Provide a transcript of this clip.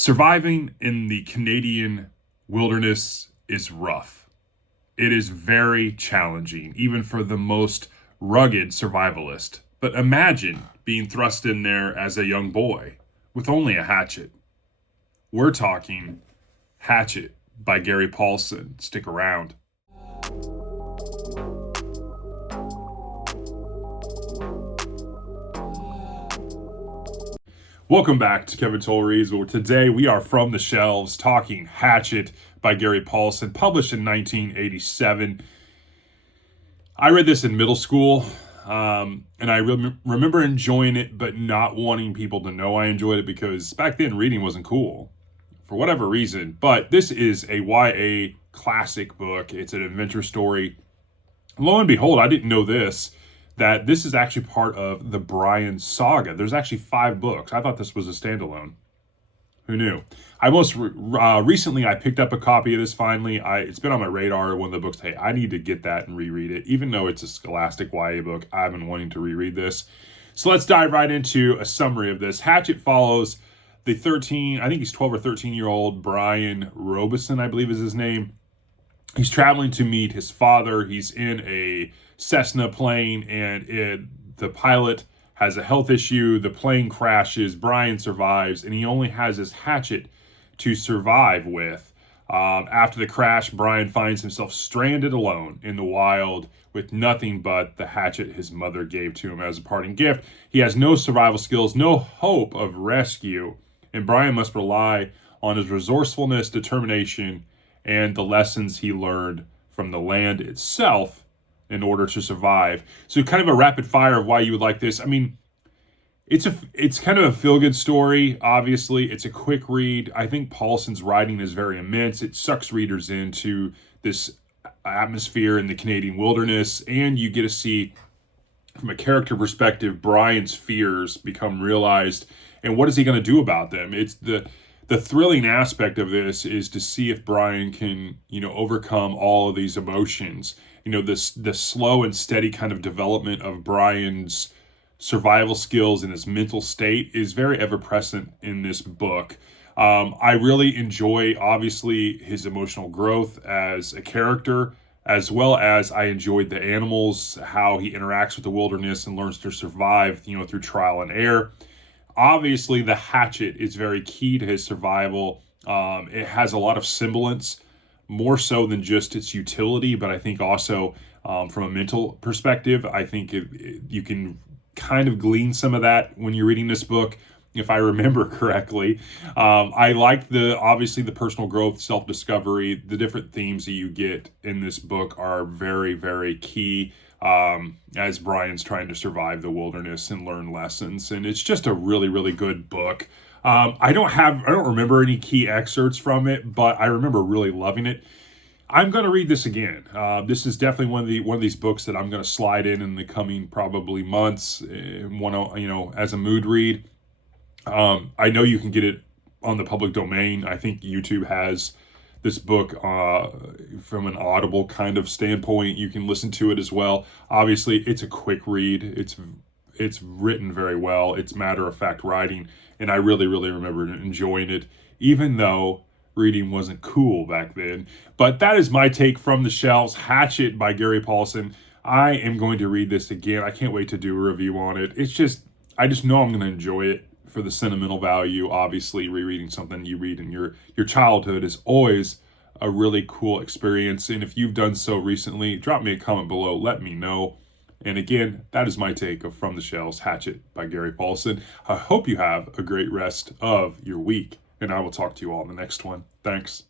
Surviving in the Canadian wilderness is rough. It is very challenging, even for the most rugged survivalist. But imagine being thrust in there as a young boy with only a hatchet. We're talking Hatchet by Gary Paulsen. Stick around. Welcome back to Kevin Toll Reads, where today we are from the shelves talking Hatchet by Gary Paulsen, published in 1987. I read this in middle school, and I remember enjoying it, but not wanting people to know I enjoyed it because back then reading wasn't cool for whatever reason. But this is a YA classic book. It's an adventure story. Lo and behold, I didn't know that this is actually part of the Brian saga. There's actually 5 books. I thought this was a standalone. Who knew? I most recently I picked up a copy of this finally. It's been on my radar, one of the books. Hey, I need to get that and reread it. Even though it's a scholastic YA book, I've been wanting to reread this. So let's dive right into a summary of this. Hatchet follows the 12 or 13-year-old Brian Robeson, I believe is his name. He's traveling to meet his father. He's in a Cessna plane, and the pilot has a health issue. The plane crashes. Brian survives, and he only has his hatchet to survive with. After the crash, Brian finds himself stranded alone in the wild with nothing but the hatchet his mother gave to him as a parting gift. He has no survival skills, no hope of rescue, and Brian must rely on his resourcefulness, determination, and the lessons he learned from the land itself in order to survive. So kind of a rapid fire of why you would like this. I mean, it's kind of a feel-good story. Obviously, it's a quick read. I think Paulsen's writing is very immense. It sucks readers into this atmosphere in the Canadian wilderness, and you get to see, from a character perspective, Brian's fears become realized, and what is he going to do about them? It's the thrilling aspect of this is to see if Brian can, overcome all of these emotions. The slow and steady kind of development of Brian's survival skills and his mental state is very ever present in this book. I really enjoy, obviously, his emotional growth as a character, as well as I enjoyed the animals, how he interacts with the wilderness and learns to survive, through trial and error. Obviously, the hatchet is very key to his survival. It has a lot of semblance, more so than just its utility, but I think also from a mental perspective, I think you can kind of glean some of that when you're reading this book, if I remember correctly. I like obviously the personal growth, self-discovery. The different themes that you get in this book are very, very key as Brian's trying to survive the wilderness and learn lessons. And it's just a really, really good book. I don't remember any key excerpts from it, but I remember really loving it. I'm going to read this again. This is definitely one of these books that I'm going to slide in the coming probably months. As a mood read. I know you can get it on the public domain. I think YouTube has this book from an Audible kind of standpoint. You can listen to it as well. Obviously, it's a quick read. It's written very well. It's matter-of-fact writing, and I really, really remember enjoying it, even though reading wasn't cool back then. But that is my take from the shelves. Hatchet by Gary Paulsen. I am going to read this again. I can't wait to do a review on it. I just know I'm going to enjoy it for the sentimental value. Obviously, rereading something you read in your childhood is always a really cool experience. And if you've done so recently, drop me a comment below. Let me know. And again, that is my take of From the Shelves, Hatchet by Gary Paulsen. I hope you have a great rest of your week, and I will talk to you all in the next one. Thanks.